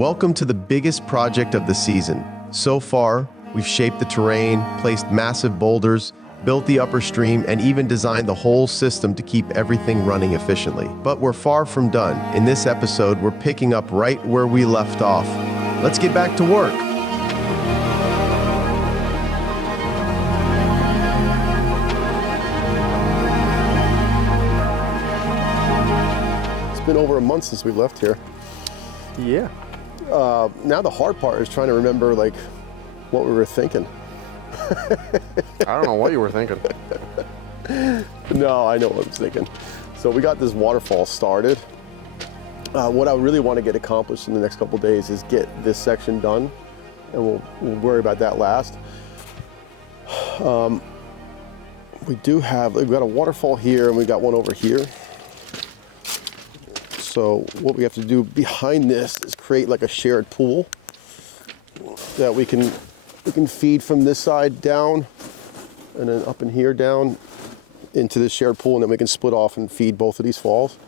Welcome to the biggest project of the season. So far, we've shaped the terrain, placed massive boulders, built the upper stream, and even designed the whole system to keep everything running efficiently. But we're far from done. In this episode, we're picking up right where we left off. Let's get back to work. It's been over a month since we left here. Yeah. Now the hard part is trying to remember like what we were thinking. I don't know what you were thinking. No, I know what I'm thinking. So we got this waterfall started. What I really want to get accomplished in the next couple of days is get this section done, and we'll worry about that last. We've got a waterfall here and we got one over here. So what we have to do behind this is create like a shared pool that we can feed from this side down and then up in here down into this shared pool, and then we can split off and feed both of these falls.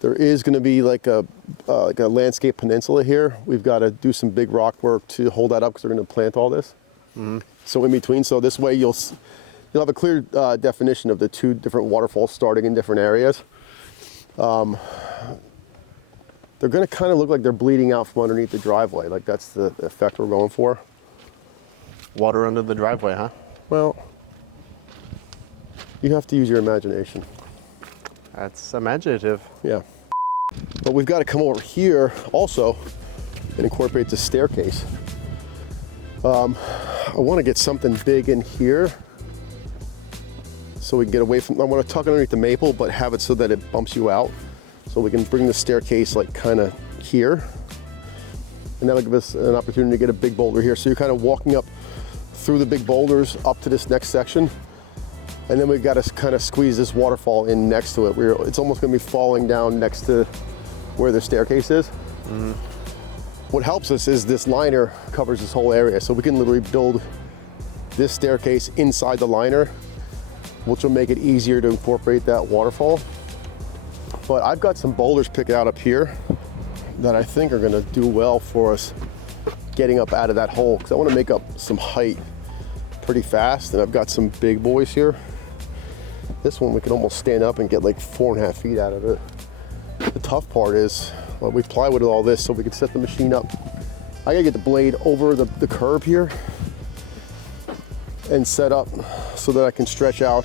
There is going to be like a landscape peninsula here. We've got to do some big rock work to hold that up because we're going to plant all this. Mm-hmm. So in between, so this way you'll have a clear definition of the two different waterfalls starting in different areas. They're going to kind of look like they're bleeding out from underneath the driveway. Like that's the effect we're going for. Water under the driveway, huh? Well, you have to use your imagination. That's imaginative. Yeah. But we've got to come over here also and incorporate the staircase. I want to get something big in here so we can get away from, I want to tuck underneath the maple, but have it so that it bumps you out. So we can bring the staircase like kind of here. And that'll give us an opportunity to get a big boulder here. So you're kind of walking up through the big boulders up to this next section. And then we've got to kind of squeeze this waterfall in next to it. It's almost going to be falling down next to where the staircase is. Mm-hmm. What helps us is this liner covers this whole area. So we can literally build this staircase inside the liner, which will make it easier to incorporate that waterfall. But I've got some boulders picked out up here that I think are going to do well for us getting up out of that hole, because I want to make up some height pretty fast, and I've got some big boys here. This one we can almost stand up and get like 4.5 feet out of it. The tough part is, well, we plywooded all this so we can set the machine up. I gotta get the blade over the curb here and set up so that I can stretch out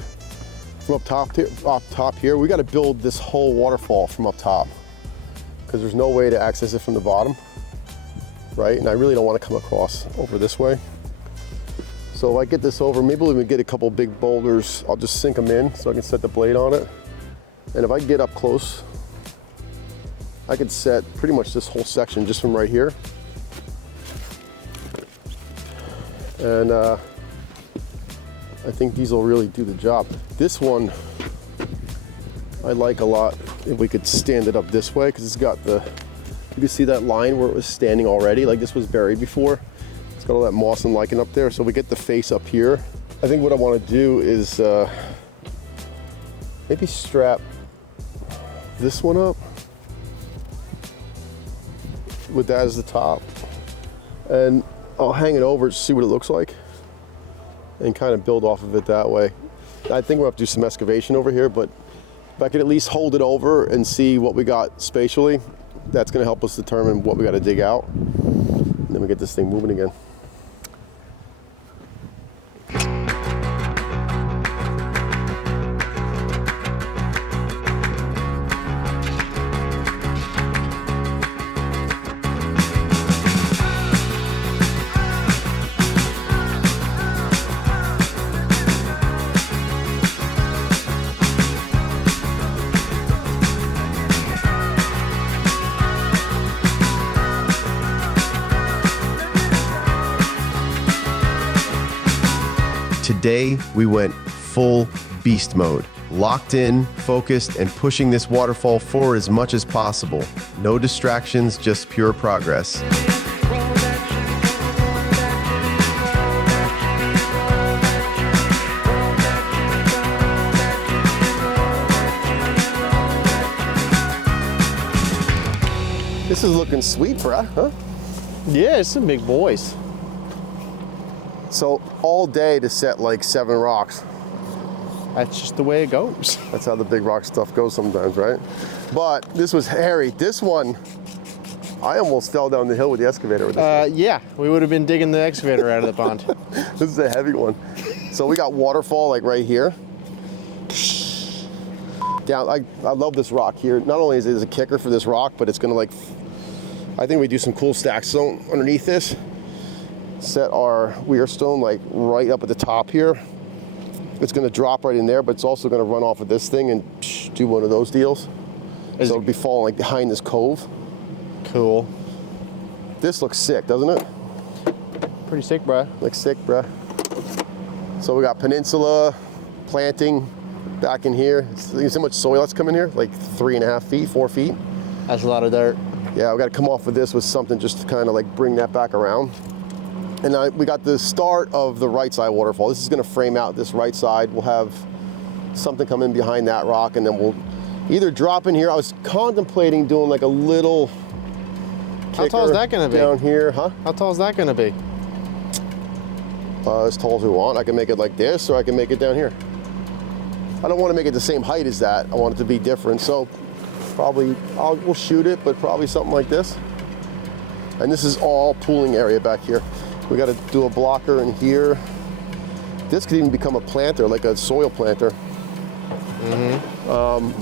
from up top here. We got to build this whole waterfall from up top because there's no way to access it from the bottom, right? And I really don't want to come across over this way. So if I get this over, maybe we can get a couple big boulders. I'll just sink them in so I can set the blade on it. And if I get up close, I could set pretty much this whole section just from right here. And I think these will really do the job. This one I like a lot if we could stand it up this way, because it's got you can see that line where it was standing already, like this was buried before. It's got all that moss and lichen up there, so we get the face up here. I think what I want to do is maybe strap this one up with that as the top, and I'll hang it over to see what it looks like and kind of build off of it that way. I think we'll have to do some excavation over here, but if I could at least hold it over and see what we got spatially, that's going to help us determine what we got to dig out. And then we get this thing moving again. Today, we went full beast mode. Locked in, focused, and pushing this waterfall forward as much as possible. No distractions, just pure progress. This is looking sweet, bruh, huh? Yeah, it's some big boys. So all day to set like 7 rocks. That's just the way it goes. That's how the big rock stuff goes sometimes, right? But this was hairy. This one, I almost fell down the hill with the excavator with this one. Yeah, we would have been digging the excavator out of the pond. This is a heavy one. So we got waterfall like right here. Down, I love this rock here. Not only is it a kicker for this rock, but it's gonna like, I think we do some cool stacks. So underneath this, set our weir stone like right up at the top here. It's gonna drop right in there, but it's also gonna run off of this thing and do one of those deals. So it'll be falling like behind this cove. Cool. This looks sick, doesn't it? Pretty sick, bro. Looks sick, bruh. So we got peninsula, planting back in here. See how much soil that's coming here? Like 3.5 feet, 4 feet. That's a lot of dirt. Yeah, we got to come off of this with something just to kind of like bring that back around. And we got the start of the right side waterfall. This is going to frame out this right side. We'll have something come in behind that rock, and then we'll either drop in here. I was contemplating doing like a little How tall is that going to be? down here, huh? How tall is that going to be? As tall as we want. I can make it like this, or I can make it down here. I don't want to make it the same height as that. I want it to be different. So probably we'll shoot it, but probably something like this. And this is all pooling area back here. We got to do a blocker in here. This could even become a planter, like a soil planter.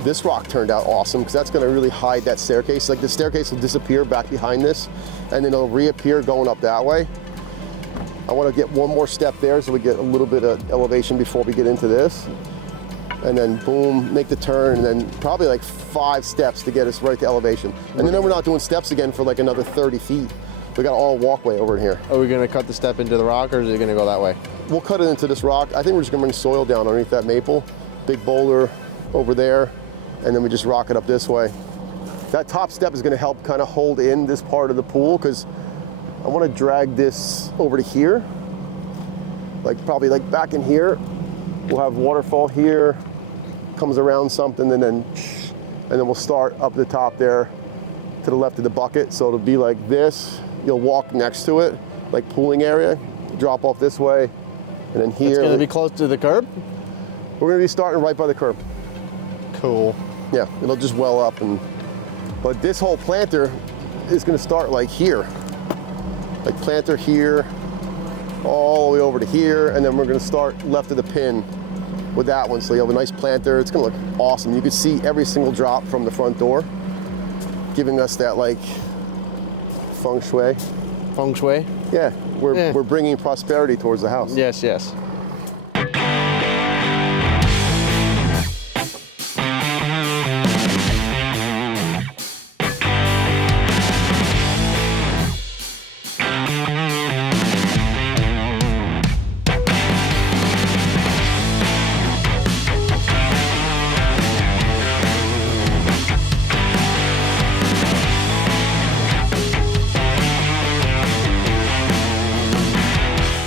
This rock turned out awesome because that's going to really hide that staircase. Like the staircase will disappear back behind this, and then it'll reappear going up that way. I want to get one more step there so we get a little bit of elevation before we get into this. And then boom, make the turn, and then probably like 5 steps to get us right to elevation. And then we're not doing steps again for like another 30 feet. We got all walkway over here. Are we going to cut the step into the rock, or is it going to go that way? We'll cut it into this rock. I think we're just gonna bring soil down underneath that maple. Big boulder over there, and then we just rock it up this way. That top step is gonna help kind of hold in this part of the pool, because I wanna drag this over to here. Like probably like back in here. We'll have waterfall here, comes around something, and then we'll start up the top there to the left of the bucket. So it'll be like this. You'll walk next to it, like pooling area, drop off this way, and then here. It's going to be close to the curb? We're gonna be starting right by the curb. Cool. Yeah, it'll just well up, but this whole planter is gonna start like here. Like planter here, all the way over to here, and then we're gonna start left of the pin with that one. So you have a nice planter. It's gonna look awesome. You can see every single drop from the front door, giving us that like feng shui. Feng shui? Yeah, we're bringing prosperity towards the house. Yes, yes.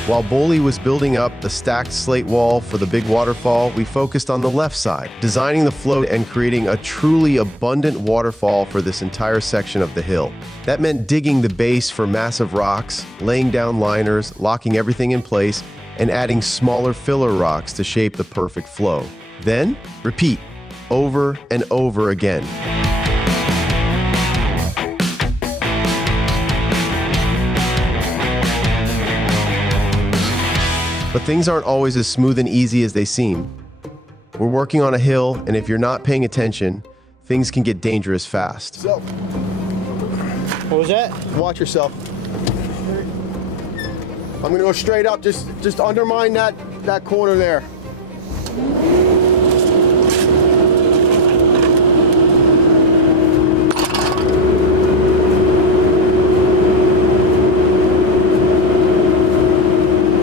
While Boli was building up the stacked slate wall for the big waterfall, we focused on the left side, designing the float and creating a truly abundant waterfall for this entire section of the hill. That meant digging the base for massive rocks, laying down liners, locking everything in place, and adding smaller filler rocks to shape the perfect flow. Then, repeat, over and over again. But things aren't always as smooth and easy as they seem. We're working on a hill, and if you're not paying attention, things can get dangerous fast. So, What was that? watch yourself. I'm gonna go straight up, just undermine that corner there.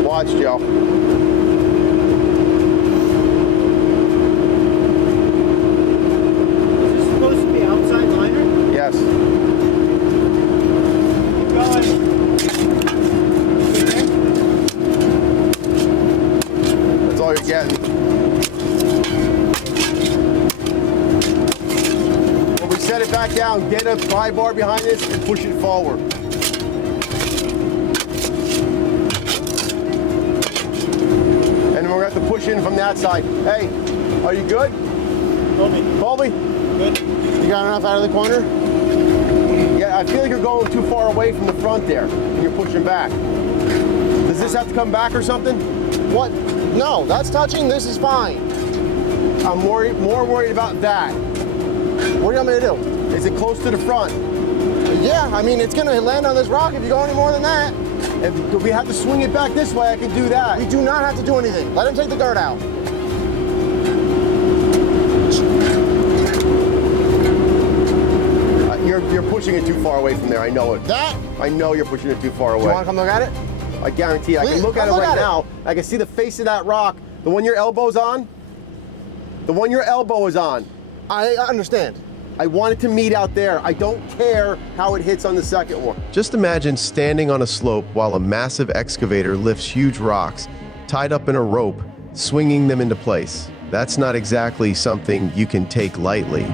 Watch, Joe. Is this supposed to be outside liner? Yes. Keep going. That's all you're getting. When we set it back down, get a pry bar behind this and push it forward. coming from that side. Hey, are you good? Colby? Good. You got enough out of the corner? Yeah, I feel like you're going too far away from the front there, and you're pushing back. Does this have to come back or something? What? No, that's touching. This is fine. I'm more worried about that. What do you want me to do? Is it close to the front? Yeah, I mean, it's gonna land on this rock if you go any more than that. If we have to swing it back this way, I can do that. We do not have to do anything. Let him take the guard out. You're pushing it too far away from there. I know it. That? I know you're pushing it too far away. You wanna come look at it? I guarantee I can Please, look at it come look right at it. now. I can see the face of that rock. The one your elbow's on? The one your elbow is on. I understand. I want it to meet out there. I don't care how it hits on the second one. Just imagine standing on a slope while a massive excavator lifts huge rocks, tied up in a rope, swinging them into place. That's not exactly something you can take lightly.